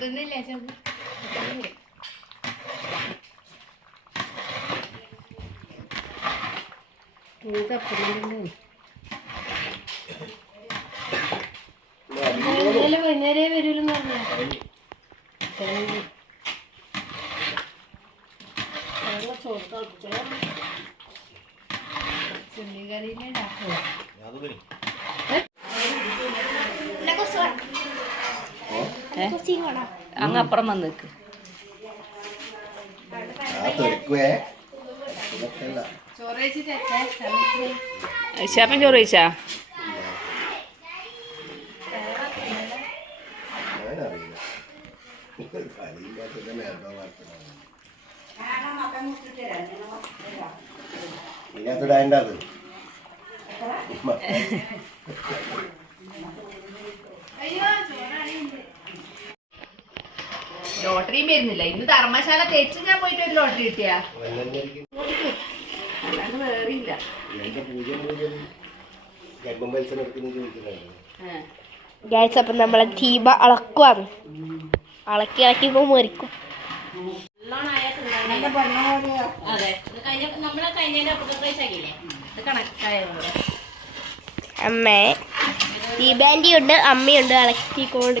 തിന്നില്ല ചെറുത് വൈകുന്നേരേ വരൂലെന്ന് പറഞ്ഞു. കറിയിലേ ഉണ്ടാക്കുമോ അങ്ങ് അപ്പുറം വന്ന് നിൽക്ക്. ഇതൊക്കെയല്ല ചോറ് വെച്ചിട്ട് ശാപ്പൻ ചോറ് കഴിച്ചാ? ഇതിനകത്തിടാണ്ട അത്. ലോട്ടറിയും വരുന്നില്ല. ഇന്ന് ധർമ്മശാല തെച്ച് ഞാൻ പോയിട്ട് ഒരു ലോട്ടറി കിട്ടിയാ? അല്ലാണ്ട് വേറെ ഇല്ല ഗൈസ് അപ്പം നമ്മളെ ദീപ അളക്കുവാണ്. അളക്കി ഇളക്കി ഇപ്പൊ മെറിക്കും അമ്മേ ദീപാന്റെ ഉണ്ട് അമ്മയുണ്ട് അളക്കിക്കൊണ്ട്